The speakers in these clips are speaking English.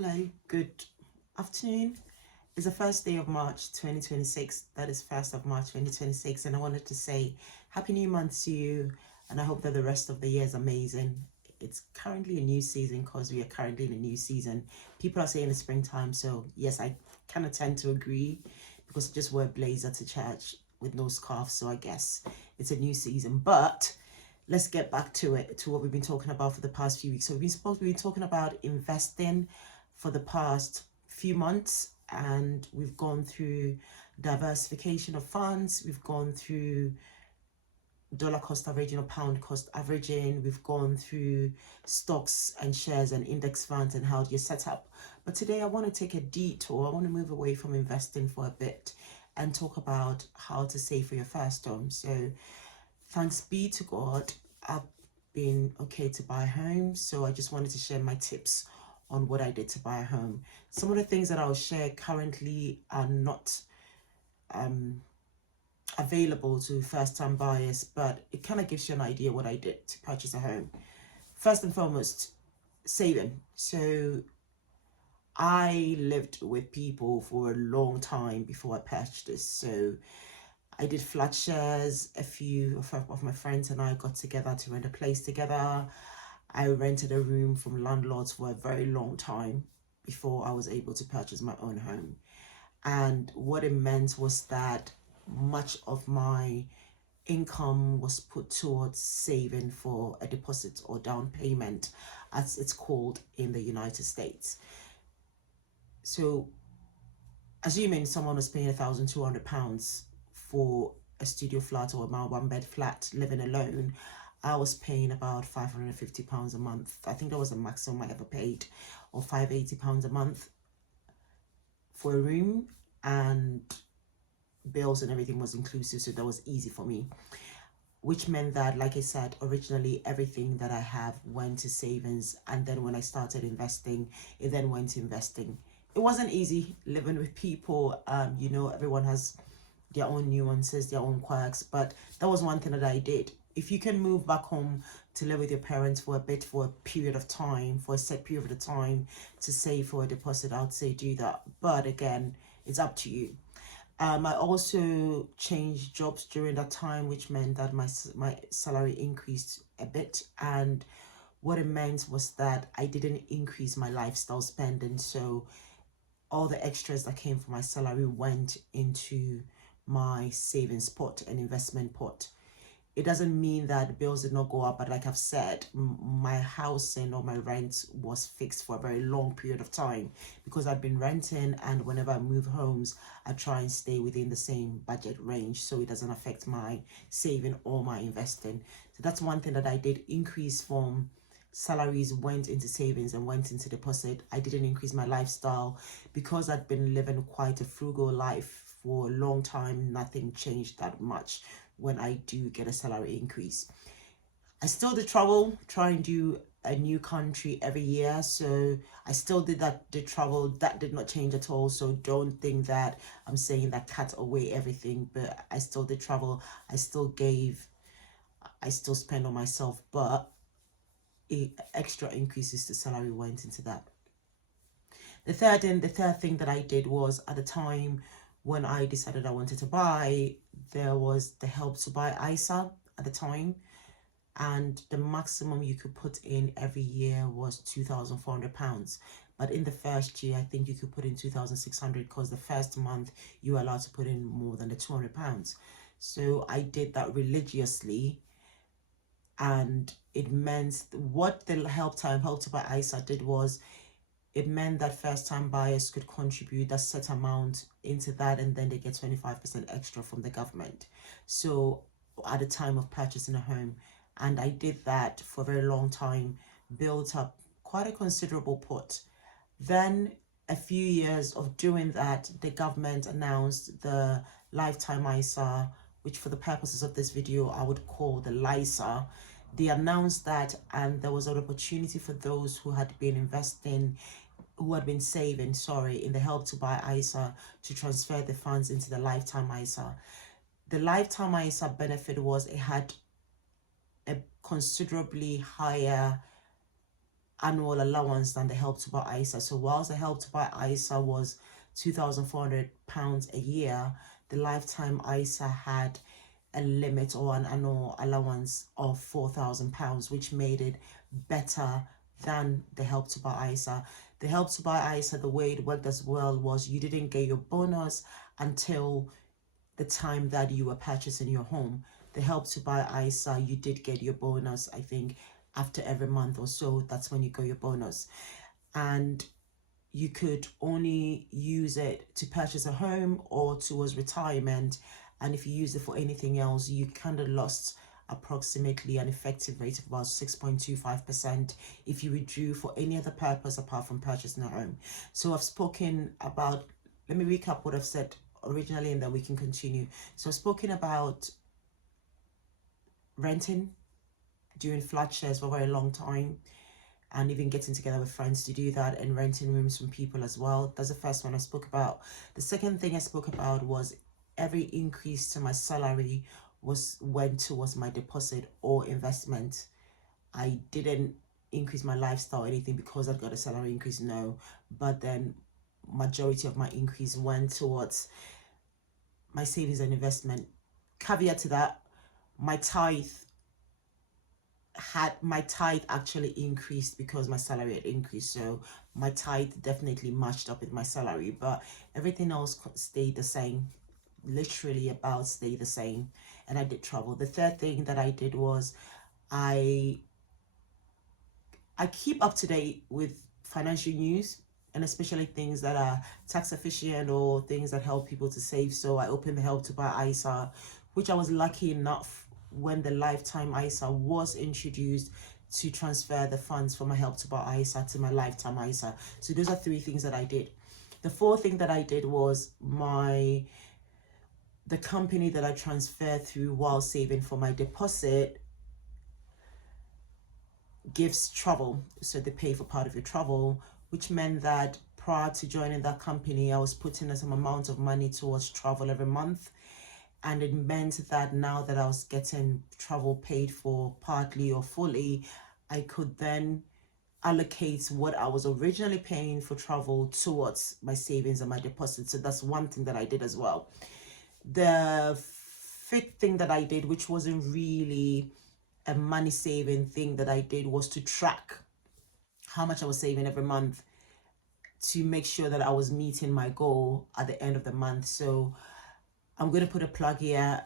Hello, good afternoon. It's the first day of March 2026. That is 1st of March 2026. And I wanted to say Happy New Month to you. And I hope that the rest of the year is amazing. It's currently a new season because we are currently in a new season. People are saying it's springtime. So, yes, I kind of tend to agree because I just wear a blazer to church with no scarf. So, I guess it's a new season. But let's get back to it, to what we've been talking about for the past few weeks. So, we've been talking about investing for the past few months, and we've gone through diversification of funds, we've gone through dollar cost averaging or pound cost averaging, we've gone through stocks and shares and index funds and how you set up. But today I want to take a detour. I want to move away from investing for a bit and talk about how to save for your first home. So thanks be to God, I've been okay to buy a home. So I just wanted to share my tips on what I did to buy a home. Some of the things that I'll share currently are not available to first-time buyers, but it kind of gives you an idea what I did to purchase a home. First and foremost, saving. So I lived with people for a long time before I purchased. So I did flat shares. A few of my friends and I got together to rent a place together. I rented a room from landlords for a very long time before I was able to purchase my own home. And what it meant was that much of my income was put towards saving for a deposit or down payment, as it's called in the United States. So assuming someone was paying £1,200 for a studio flat or a one bed flat living alone, I was paying about £550 a month. I think that was the maximum I ever paid, or £580 a month for a room, and bills and everything was inclusive, so that was easy for me. Which meant that, like I said, originally everything that I have went to savings, and then when I started investing, it then went to investing. It wasn't easy living with people. Everyone has their own nuances, their own quirks, but that was one thing that I did. If you can move back home to live with your parents for a bit, for a period of time, for a set period of time, to save for a deposit, I'd say do that. But again, it's up to you. I also changed jobs during that time, which meant that my salary increased a bit. And what it meant was that I didn't increase my lifestyle spending. So all the extras that came from my salary went into my savings pot and investment pot. It doesn't mean that bills did not go up, but like I've said, my housing or my rent was fixed for a very long period of time because I've been renting, and whenever I move homes, I try and stay within the same budget range so it doesn't affect my saving or my investing. So that's one thing that I did increase from salaries went into savings and went into deposit. I didn't increase my lifestyle because I'd been living quite a frugal life for a long time. Nothing changed that much when I do get a salary increase. I still did travel, try and do a new country every year. So I still did travel. That did not change at all. So don't think that I'm saying that cut away everything, but I still did travel. I still spend on myself, but extra increases to salary went into that. The third thing that I did was, at the time when I decided I wanted to buy, there was the Help to Buy ISA at the time, and the maximum you could put in every year was £2,400. But in the first year, I think you could put in 2,600 because the first month you were allowed to put in more than the £200. So I did that religiously, and it meant what the Help to Buy ISA did was, it meant that first-time buyers could contribute that set amount into that, and then they get 25% extra from the government. So at the time of purchasing a home, and I did that for a very long time, built up quite a considerable pot. Then a few years of doing that, the government announced the Lifetime ISA, which for the purposes of this video, I would call the LISA. They announced that, and there was an opportunity for those who had been saving, in the Help to Buy ISA to transfer the funds into the Lifetime ISA. The Lifetime ISA benefit was it had a considerably higher annual allowance than the Help to Buy ISA. So whilst the Help to Buy ISA was £2,400 a year, the lifetime ISA had a limit or an annual allowance of £4,000, which made it better than the Help to Buy ISA. The Help to Buy ISA, the way it worked as well was you didn't get your bonus until the time that you were purchasing your home. The Help to Buy ISA, you did get your bonus, I think, after every month or so. That's when you got your bonus. And you could only use it to purchase a home or towards retirement. And if you use it for anything else, you kind of lost approximately an effective rate of about 6.25% if you withdrew for any other purpose apart from purchasing a home. So I've spoken about, let me recap what I've said originally and then we can continue. So I've spoken about renting, doing flat shares for a very long time, and even getting together with friends to do that, and renting rooms from people as well. That's the first one I spoke about. The second thing I spoke about was every increase to my salary went towards my deposit or investment. I didn't increase my lifestyle or anything because I got a salary increase, no. But then majority of my increase went towards my savings and investment. Caveat to that, my tithe actually increased because my salary had increased, so my tithe definitely matched up with my salary, but everything else stayed the same, literally about stayed the same. And I did travel. The third thing that I did was I keep up to date with financial news, and especially things that are tax efficient or things that help people to save. So I opened the Help to Buy ISA, which I was lucky enough when the lifetime ISA was introduced to transfer the funds from my Help to Buy ISA to my lifetime ISA. So those are three things that I did. The fourth thing that I did was the company that I transferred through while saving for my deposit gives travel, so they pay for part of your travel, which meant that prior to joining that company, I was putting some amount of money towards travel every month. And it meant that now that I was getting travel paid for partly or fully, I could then allocate what I was originally paying for travel towards my savings and my deposit. So that's one thing that I did as well. The fifth thing that I did, which wasn't really a money saving thing that I did, was to track how much I was saving every month to make sure that I was meeting my goal at the end of the month. So I'm going to put a plug here.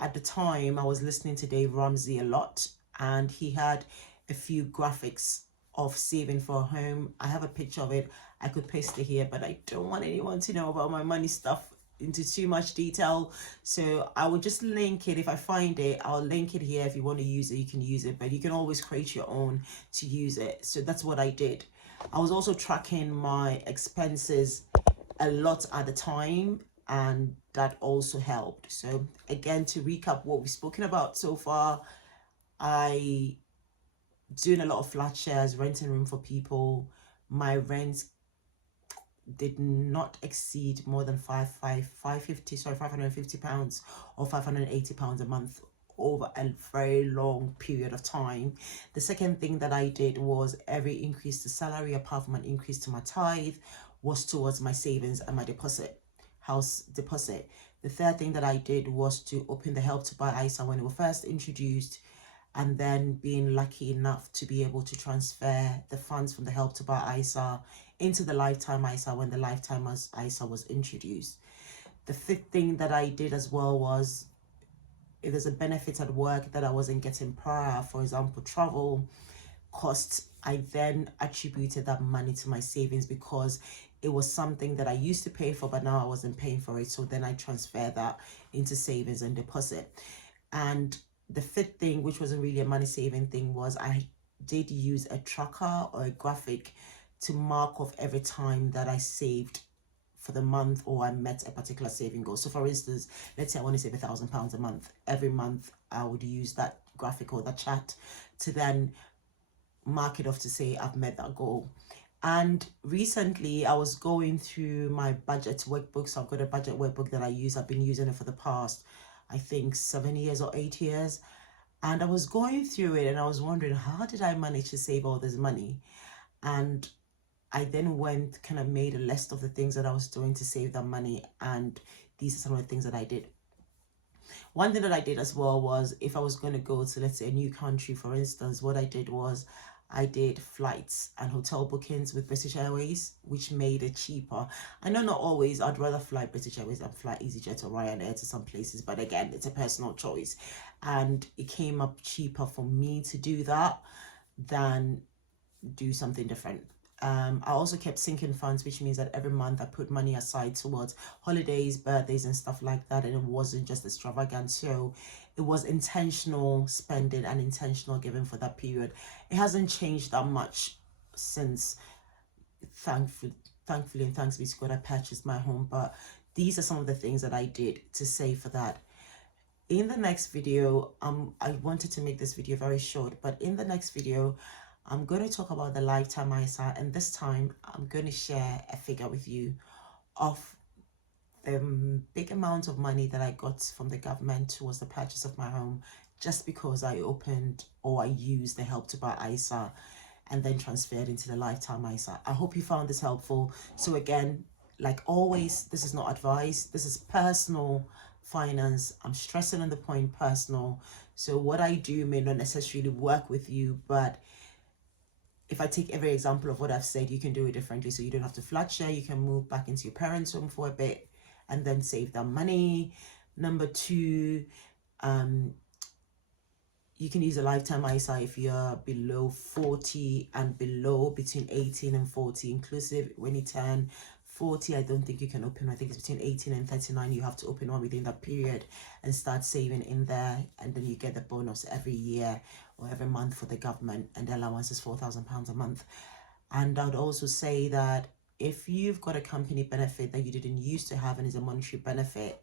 At the time, I was listening to Dave Ramsey a lot, and he had a few graphics of saving for a home. I have a picture of it. I could paste it here, but I don't want anyone to know about my money stuff into too much detail. So I will just link it. If I find it, I'll link it here. If you want to use it, you can use it, but you can always create your own to use it. So that's what I did. I was also tracking my expenses a lot at the time, and that also helped. So again, to recap what we've spoken about so far, I doing a lot of flat shares, renting room for people. My rent did not exceed more than £550 or £580 a month over a very long period of time. The second thing that I did was every increase to salary apart from an increase to my tithe was towards my savings and my house deposit. The third thing that I did was to open the Help to Buy ISA when it was first introduced, and then being lucky enough to be able to transfer the funds from the Help to Buy ISA into the lifetime ISA when the lifetime ISA was introduced. The fifth thing that I did as well was, if there's a benefit at work that I wasn't getting prior, for example, travel costs, I then attributed that money to my savings because it was something that I used to pay for, but now I wasn't paying for it. So then I transferred that into savings and deposit. And the fifth thing, which wasn't really a money saving thing, was I did use a tracker or a graphic to mark off every time that I saved for the month or I met a particular saving goal. So for instance, let's say I want to save £1,000 a month. Every month I would use that graphic or that chart to then mark it off to say I've met that goal. And recently I was going through my budget workbook. So I've got a budget workbook that I use. I've been using it for the past, I think, 7 years or 8 years. And I was going through it and I was wondering, how did I manage to save all this money? And I then went, kind of made a list of the things that I was doing to save that money. And these are some of the things that I did. One thing that I did as well was, if I was going to go to, let's say, a new country, for instance, what I did was I did flights and hotel bookings with British Airways, which made it cheaper. I know not always, I'd rather fly British Airways than fly EasyJet or Ryanair to some places, but again, it's a personal choice. And it came up cheaper for me to do that than do something different. I also kept sinking funds, which means that every month I put money aside towards holidays, birthdays, and stuff like that. And it wasn't just extravagant. So it was intentional spending and intentional giving for that period. It hasn't changed that much since, thankfully, and thanks be to God, I purchased my home. But these are some of the things that I did to save for that. In the next video, I wanted to make this video very short, but in the next video, I'm going to talk about the lifetime ISA, and this time I'm going to share a figure with you of the big amount of money that I got from the government towards the purchase of my home, just because I opened or I used the Help to Buy ISA and then transferred into the lifetime ISA. I hope you found this helpful. So again, like always, this is not advice. This is personal finance. I'm stressing on the point personal. So what I do may not necessarily work with you, but if I take every example of what I've said, you can do it differently. So you don't have to flat share. You can move back into your parents' home for a bit and then save that money. Number two, you can use a lifetime ISA if you're below 40 and below, between 18 and 40 inclusive. When you turn 40, I don't think you can open. I think it's between 18 and 39. You have to open one within that period and start saving in there. And then you get the bonus every year or every month for the government. And the allowance is £4,000 a month. And I would also say that if you've got a company benefit that you didn't used to have and is a monetary benefit,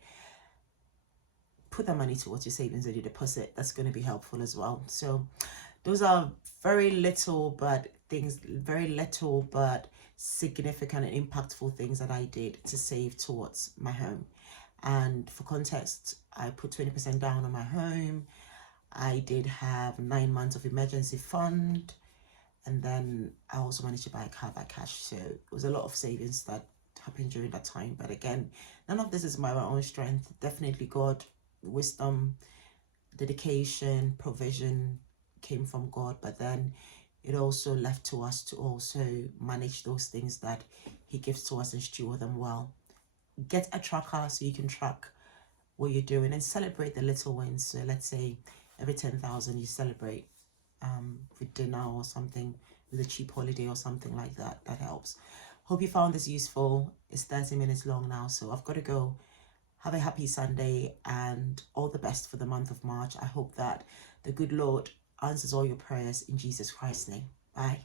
put that money towards your savings and your deposit. That's going to be helpful as well. So those are very little but significant and impactful things that I did to save towards my home. And for context, I put 20% down on my home. I did have 9 months of emergency fund, and then I also managed to buy a car by cash. So it was a lot of savings that happened during that time. But again, none of this is my own strength. Definitely God, wisdom, dedication, provision came from God, but then it also left to us to also manage those things that he gives to us and steward them well. Get a tracker so you can track what you're doing and celebrate the little wins. So let's say every 10,000 you celebrate with dinner or something, with a cheap holiday or something like that. That helps. Hope you found this useful. It's 30 minutes long now, so I've got to go. Have a happy Sunday and all the best for the month of March. I hope that the good Lord answers all your prayers in Jesus Christ's name. Bye.